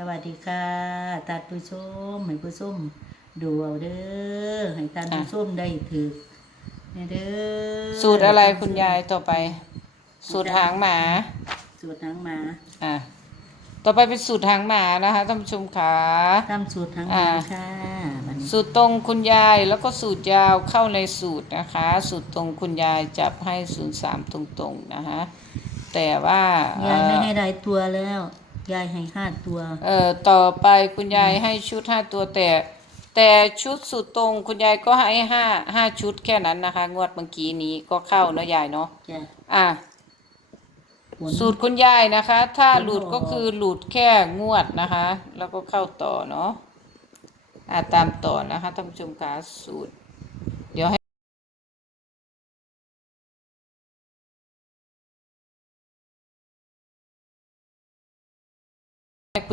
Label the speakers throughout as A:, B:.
A: สวัสดีค่ะท่านผู้ชมให้ผู้ชมดูเอาเด้อให้ท่านผู้ชมได้ถือเนี่ยเด้อ
B: สูตรอะไรคุณยายต่อไป สูตรหางหมา
A: สูตรหางหมา
B: อะต่อไปเป็นสูตรหางหมานะคะท่านผู้ชมขา
A: ตามสูตรหางหมา
B: อ่า
A: ค่ะบัดนี้
B: สูตรตรงคุณยายแล้วก็สูตรยาวเข้าในสูตรนะคะ สูตรตรงคุณยายจับให้ศูนย์สามตรงๆนะคะแต่ว่ายา
A: ยไม่
B: เอ่อ
A: ให้ได้ตัวแล้ว ยายให้ห้าตัว
B: เอ่อต่อไปคุณยายให้ชุดห้าตัวแต่ แต่ชุดสูตรตรงคุณยายก็ให้ห้าห้าชุดแค่นั้นนะคะ งวดเมื่อกี้นี้ก็เข้าเนาะยายเนาะ
A: จ้ะ
B: อะ
A: ผล
B: สูตรคุณยายนะคะ ถ้า
A: ผล
B: หลุด
A: ออก
B: ก็คือหลุดแค่งวดนะคะ แล้วก็เข้าต่อเนาะอะตามต่อนะคะท่านผู้ชมคะสูตร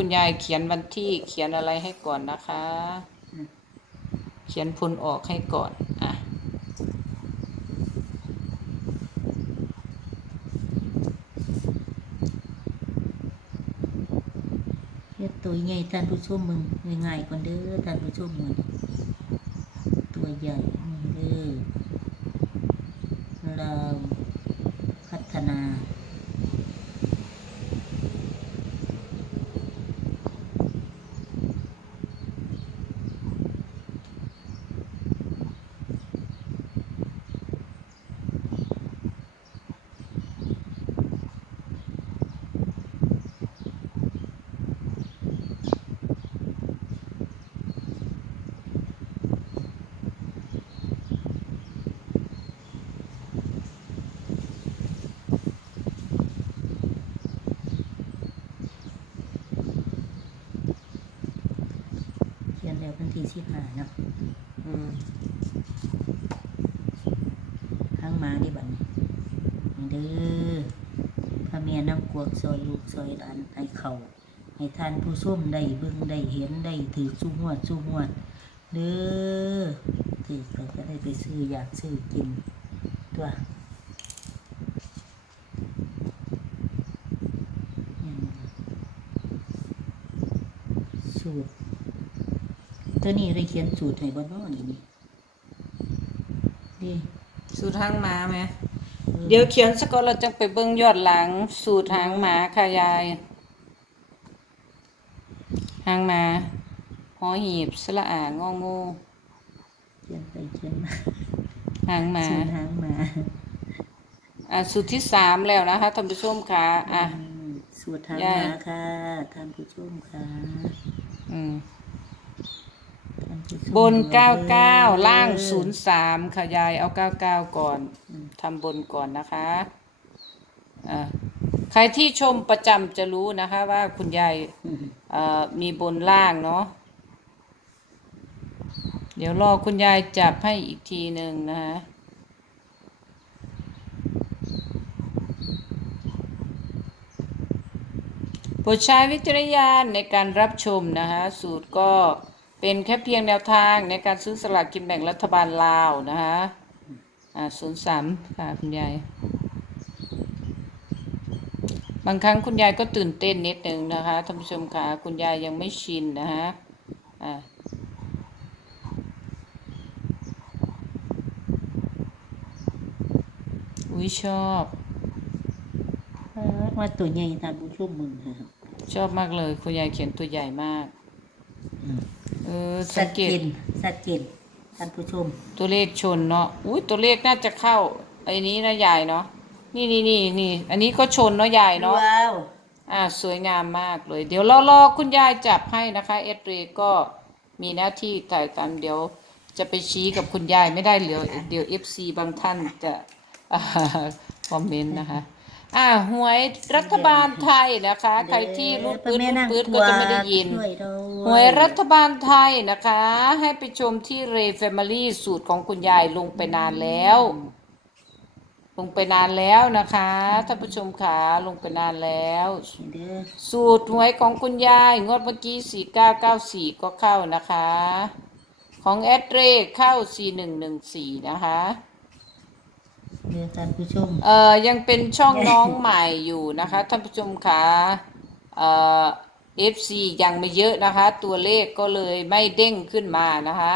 B: คุณยายเขียนวันที่เขียนอะไรให้ก่อนนะคะ เขียนผลออกให้ก่อน อะ
A: เฮ็ดตัวใหญ่ท่านผู้ชมมึงง่ายๆก่อนเด้อท่านผู้ชมมึงตัวใหญ่นี่เด้อเราพัฒนา สิบห้าเนาะ
B: อืม
A: ทั้งหมาดิบัดนี้นี่เด้อพระเมียน้ำกวกซอยลูกซอยหลานให้เขาให้ท่านผู้ชมได้เบิ่งได้เห็นได้ถือสู้หวดสู้หวดเด้อถือก็จะได้ไปซื้ออยากซื้อกินตัวอย่างนี้สูตร ตัวนี้ได้เขียนสูตรให้บ่เน้อนี่นี่ดิ
B: สูตรหางหมาไหม
A: ออ
B: เดี๋ยวเขียนสกอตเราจะไปเบิ้งยอดหลัง สูตรหางหมาค่ะยาย หางหมาหอหีบสละอางองู
A: เขียนไปเขียนมา
B: หางหมา
A: สูตรหางหมา
B: อะสูตรที่สามแล้วนะคะท่านผู้ชมค่ะอะ
A: อืมสูตรหาง
B: ยาย
A: หมาค่ะท่านผู้ชมค่ะ
B: อืม
A: ท่านผู้ชม
B: บนเก้าเก้าล่างศูนย์สามค่ะยายเอาเก้าเก้าก่อนทำบนก่อนนะคะอะใครที่ชมประจำจะรู้นะคะว่าคุณยาย
A: มี
B: บนล่างเนาะเดี๋ยวรอคุณยายจับให้อีกทีหนึ่งนะฮะโปรดใช้วิจารณญาณในการรับชมนะฮะสูตรก็ เป็นแค่เพียงแนวทางในการซื้อสลากกินแบ่งรัฐบาลลาวนะฮะอ่าศูนย์สามค่ะคุณยาย บางครั้งคุณยายก็ตื่นเต้นนิดนึงนะคะท่านผู้ชมค่ะคุณยายยังไม่ชินนะฮะอ่าอุ้ยชอบ
A: เออว่าตัวใหญ่ท่านผู้ชมมึงค่ะ
B: ชอบมากเลยคุณยายเขียนตัวใหญ่มาก
A: อืม
B: เออ
A: สั
B: สั
A: ด
B: ง
A: เจ
B: เกต
A: นสัดเจนท่านผู้ชม
B: ตัวเลขชนเนาะ อุ้ยตัวเลขน่าจะเข้าไอ้นี้นะยายเนาะ นี่นี่นี่นี่ อันนี้ก็ชนเนาะยายเนาะ
A: ว้าว
B: อ่าสวยงามมากเลย เดี๋ยวรอรอคุณยายจับให้นะคะ เอสเรก็มีหน้าที่ถ่ายตามเดี๋ยวจะไปชี้กับคุณยายไม่ได้เดี๋ยวเดี๋ยวเอฟซีบางท่านจะอ่าคอมเมนต์นะคะ อ่าหวยรัฐบาลไทยนะคะ ใครที่รูดปืนรูดปืนก็จะไม่ได้ยิน
A: ช่วยเรา
B: หวยรัฐบาลไทยนะคะ ให้ไปชมที่เรย์แฟมิลี่สูตรของคุณยายลงไปนานแล้ว ลงไปนานแล้วนะคะท่านผู้ชมขาลงไปนานแล้ว
A: เด้อ
B: สูตรหวยของคุณยายงวดเมื่อกี้4994ก็เข้านะคะ ของแอดเรเข้า4114นะคะ
A: เด้อท่านผู้ชม
B: เอ่อยังเป็นช่องน้องใหม่อยู่นะคะท่านผู้ชมคะเอ่อ FC ยังไม่เยอะนะคะ ตัวเลขก็เลยไม่เด้งขึ้นมานะคะ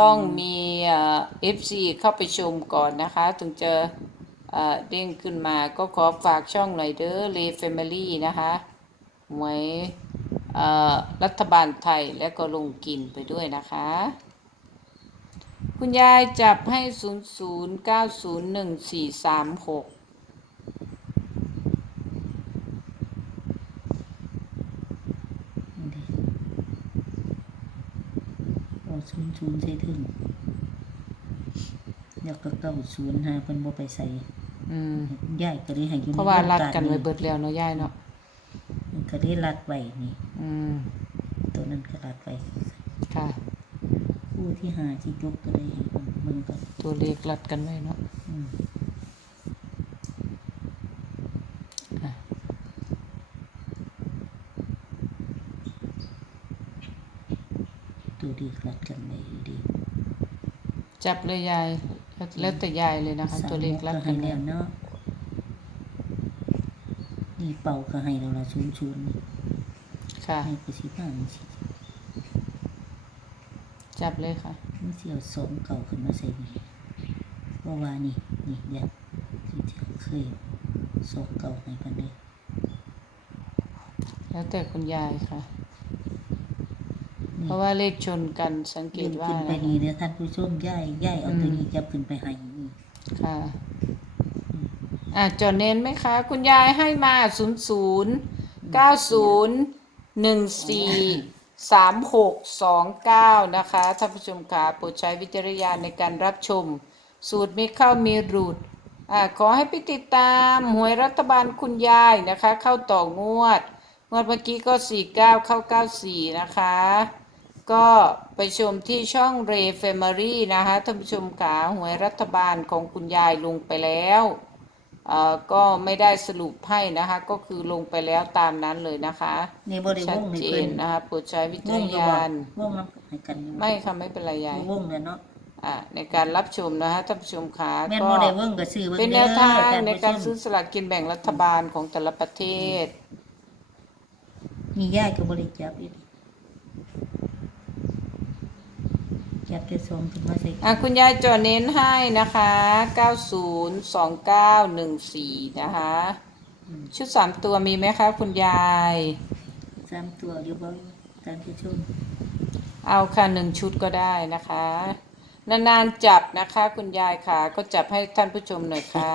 B: ต้องมีเอ่อ FC เข้าไปชมก่อนนะคะ ถึงจะเอ่อเด้งขึ้นมาก็ขอฝากช่องหน่อยเด้อเลฟมิลี่นะคะหวยเอ่อรัฐบาลไทยและก็ลงกินไปด้วยนะคะ คุณยายจับให้00901436
A: นี่เด้เอาศูนย์ศูนย์ใส่ถึงแล้วก็เก้าศูนย์หาเพิ่นบ่ไปใส่
B: อืม
A: ย่ายก็ได้ให้อยู่
B: เพราะว่ารัดกันไว้
A: เบิ
B: เบิดแล้วเนาะยายเนาะ
A: ก็ได้รัดไว้นี่
B: อืม
A: ตัวนั้นก็รัดไว้
B: ค่ะ
A: ผู้ที่หาสิจกก็ได้ให้เพิ่นเบิ่งก็
B: ตัวเลขรัดกันไว้เนาะ
A: อืม
B: อะ
A: ตัวดีรัดกันไว้ดี
B: จับเลยยาย แล้วแล้วแต่ยายเลยนะคะ
A: สาม
B: ตัวเลขรัด
A: ก็
B: กั
A: ให้
B: นไว้
A: แล้วเนาะนี่เป่าก็ให้เราละศูนย์ศูนย์
B: ค่ะ
A: ให้ไปสิบ้านสิ
B: จับเลยค่ะ
A: มันสิเอาสองเก่าขึ้นมาใส่นี่ว่าว่านี่นี่เดี๋ยวที่ที่เคยสองเก่าให้กันเลย
B: แล้วแต่คุณยายค่ะ
A: นี่
B: เพราะว่าเลขชนกันสังเก
A: เลื่อ
B: ต
A: น
B: ว่า
A: ขึ้นไป
B: นะ
A: นี่เดี๋ยวท่านผู้ชมย่ายย่ายเอาตัวนี้จับขึ้นไปให้นี่
B: ค่ะอะจดเน้นไหมคะ คุณยายให้มาศูนย์ศูนย์เก้าศูนย์หนึ่งสี่ สามหกสองเก้านะคะท่านผู้ชมค่ะโปรดใช้วิจารณญาณในการรับชม สูตรมีเข้ามีรูดอะขอให้ไปติดตามหวยรัฐบาลคุณยายนะคะ เข้าต่องวด งวดเมื่อกี้ก็49เข้า94นะคะ ก็ไปชมที่ช่องเรเฟม a รี่นะคะท่านผู้ชมขาหวยรัฐบาลของคุณยายลงไปแล้ว ก็ไม่ได้สรุปให้นะคะ ก็คือลงไปแล้วตามนั้นเลยนะคะ
A: นี่บ่ได้
B: ชั
A: ว
B: ด
A: งให้
B: เจ
A: เพิ่
B: น
A: น
B: นะคะโปรดใช้วิ
A: ว
B: จารงณ
A: อยู่บ่
B: ญาณ
A: วงน้ำให้กันอยู่
B: ไม่ค่ะไม่เป็นไรยาย
A: บ่วงเนี่ยเนาะ
B: อะในการรับชมนะคะท่านผู้ชมขา
A: แม่น
B: ก็
A: บ่ได้วงก็ซื้อเบิ่ง
B: เป็นแน
A: ด้อ
B: วทาง
A: ท่
B: ใน
A: ผู้ชม
B: การซื้อสลากกินแบ่งรัฐบาลของแต่ละประเทศ
A: นี่ย่ายก็บ่ได้จับอีก จับแต่สองขึ้นมาใส่
B: อะคุณยายจอเน้นให้นะคะ 902914 นะคะ ชุด3ตัวมีไหมคะคุณยาย
A: สามตัวเดี๋ยวบ่ท่านผู้ชม
B: เอาค่ะหนึ่งชุดก็ได้นะคะ นานๆจับนะคะ คุณยายค่ะ ก็จับให้ท่านผู้ชมหน่อยค่ะ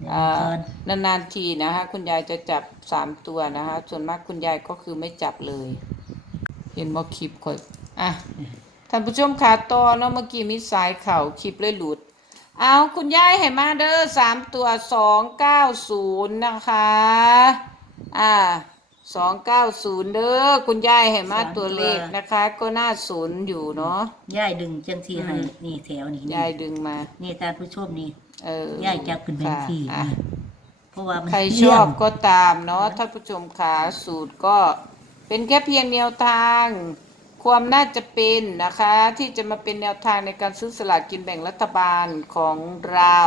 A: เดี๋ยว
B: อ่า
A: ก่อน
B: นานๆทีนะคะ คุณยายจะจับ3ตัวนะคะ ส่วนมากคุณยายก็คือไม่จับเลย เห็นบ่คลิปก่อยอะ ท่านผู้ชมขาต่อเนาะเมื่อกี้มีสายเข่าคลิปเลยหลุด เอาคุณยายให้มาเด้อสามตัวสองเก้าศูนย์นะคะ อ่าสองเก้าศูนย์เด้อคุณยายให้มาตัวเลขนะคะ ก็น่าสนอยู่เนาะ
A: ย่ายดึงจังซี่ให้
B: อืม
A: นี่แถวนี่
B: ยายดึงมา
A: นี่ท่านผู้ชมนี่
B: เออย่า
A: ยจับขึ้นเป็น
B: ค่ะ
A: ที่
B: อะ
A: เพราะว่ามัน
B: ใครช
A: เลี่ย
B: อ
A: ม
B: บก็ตามเนาะท่านผู้ชมขาสูตรก็เป็นแค่เพียงแนวทาง ความน่าจะเป็นนะคะที่จะมาเป็นแนวทางในการซื้อสลากกินแบ่งรัฐบาลของเรา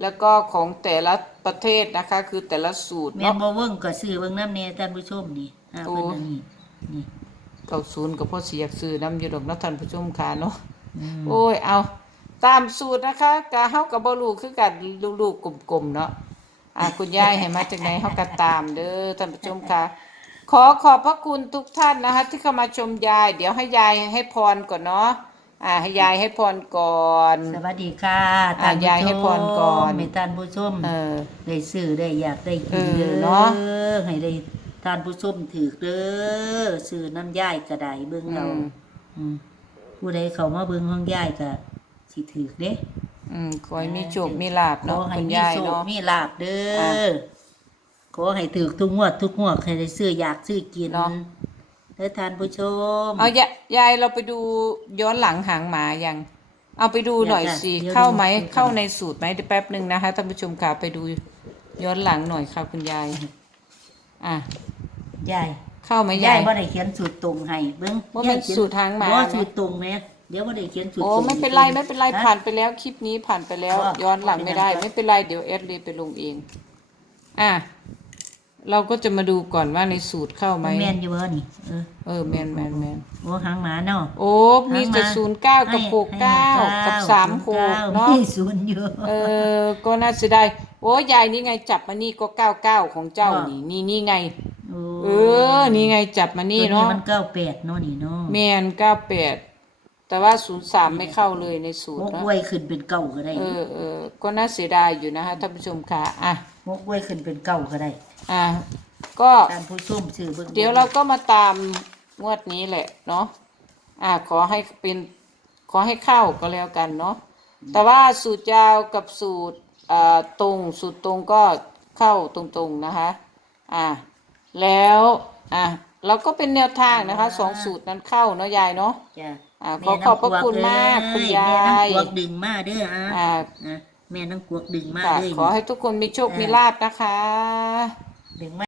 B: แล้วก็ของแต่ละประเทศนะคะ คือแต่ละสูตร
A: แม่น
B: เนาะ
A: บ่เบิ่งก็ซื้อเบิ่งน้ำแน่ท่านผู้ชมนี่อ่า
B: โอ้
A: เพิ่นอันนี้นี่
B: เก้าศูนย์กับพ่อเสียกซื้อน้ำอยู่ดอกเนาะท่านผู้ชมขาเนาะ
A: อืม
B: โอ้ย เอา ตามสูตรนะคะกะเฮากับบลูคือกันลูกๆกลมๆเนาะอะคุณยายให้มาจากไหนเฮาก็ตามเด้อท่านผู้ชมค่ะ ขอขอบพระคุณทุกท่านนะคะ ที่เข้ามาชมยาย เดี๋ยวให้ยายให้พรก่อนเนาะอ่าให้ยายให้พรก่อน
A: สวัสดีค่ะ
B: อะยายให้พรก่อน
A: ให้ท่านผู้ชม
B: เออ
A: ได้ซื้อได้อยากได้กิน
B: เออ
A: เด้อ
B: เนาะ
A: ให้ได้ท่านผู้ชมถือเด้อซื้อน้ำย่ายก็ได้เบิ่ง
B: อื
A: เอา
B: ม
A: อืมผู้ใดเข้ามาเบิ่งห้องย่ายก็สิถือเด้
B: อืมขอให้มีโชคมีลาบ
A: ขอ
B: เนาะ
A: ให้
B: คุณ
A: มี
B: ยาย
A: โชค
B: เนาะ
A: มีลาบเด้อ
B: อะ
A: ขอให้ถือทุกงวดทุกงวดให้ได้ซื้ออยากซื้อกิน
B: เนาะ
A: เด้อท่านผู้ชม
B: เอายายยายเราไปดูย้อนหลังหางหมายัง เอาไปดูหน่อย
A: อยากจะ
B: สิ
A: เดี๋ยว
B: เข้าไหม
A: ดู
B: เข้าในสูตรไหมเดี๋ยวแป๊บหนึ่งนะคะท่านผู้ชมค่ะไปดูย้อนหลังหน่อยค่ะคุณยาย อะ
A: ยาย
B: เข้าไหม
A: ยายา
B: ย
A: บ่ได้เขียนสูตรตรงให้เบิ่ง
B: ว่ามัน
A: ยยเขีย
B: สูตรทางหมา
A: บ่
B: นะ
A: สูตรตรงแหมเดี๋ยวบ่ได้เขียนสูตร
B: โอ้
A: ตรง
B: ไม่เป็นไรไม่เป็นไร
A: ฮะ
B: ผ่านไปแล้วคลิปนี้ผ่านไปแล้ว
A: ว่า
B: ย้อนหลังไม่ได้
A: ว่า
B: ไม่เป็นไรเดี๋ยวเอสรีไปลงเอง อะ เราก็จะมาดูก่อนว่าในสูตรเข้าไหม
A: แม่นอยู่บ่นี่เออ
B: เออแมนแมนแมน
A: โอ้หางหมาเนาะ
B: โอ้มีแต่ศูนย์เก้ากับหกเก้ากับสามหกเนาะ
A: มีศูนย์อยู่
B: เออก็น่าเสียดายโอ้ยายนี่ไงจับมานี่ก็เก้าเก้าของเจ้านี่นี่นี่ไง
A: โอ้
B: เออ นี่ไงจับมานี่
A: ตัว
B: เนาะ
A: มันเก้าแปดเนาะนี่เนาะ
B: แมนเก้าแปดแต่ว่าศูนย์สามไม่เข้าเลยในสูต
A: ห
B: ร
A: ก
B: นะ
A: กล้วยขึ้นเป็นเก้าก็ได้
B: เออเออก็น่าเสียดายอยู่นะคะท่านผู้ชมค่ะอะ
A: หกกล้วยขึ้นเป็นเก้าก็ได้
B: อะก็
A: ตามผู้ส้มซื้อเบิ่ง
B: เดี๋ยวเราก็มาตามงวดนี้แหละเนาะอ่าขอให้เป็นขอให้เข้าก็แล้วกันเนาะแต่ว่าสูตรยาวกับสูตรอ่าตรงสูตรตรงก็เข้าตรงๆนะคะอ่าแล้วอะเราก็เป็นแนวทางนะคะสองสูตรนั้นเข้าเนาะยายเนาะ
A: จ้ะ
B: อ่าขอขอบพระคุณมากคุณยา
A: แม่น้ำ
B: ย
A: กวกดึงมาเด้ออะ
B: อ่า
A: อะแม่น้ำกวกดึงมา
B: ค่ะ
A: เด้อ
B: ขอให้ทุกคนมีโชคมีลาภนะคะ
A: ดึงมา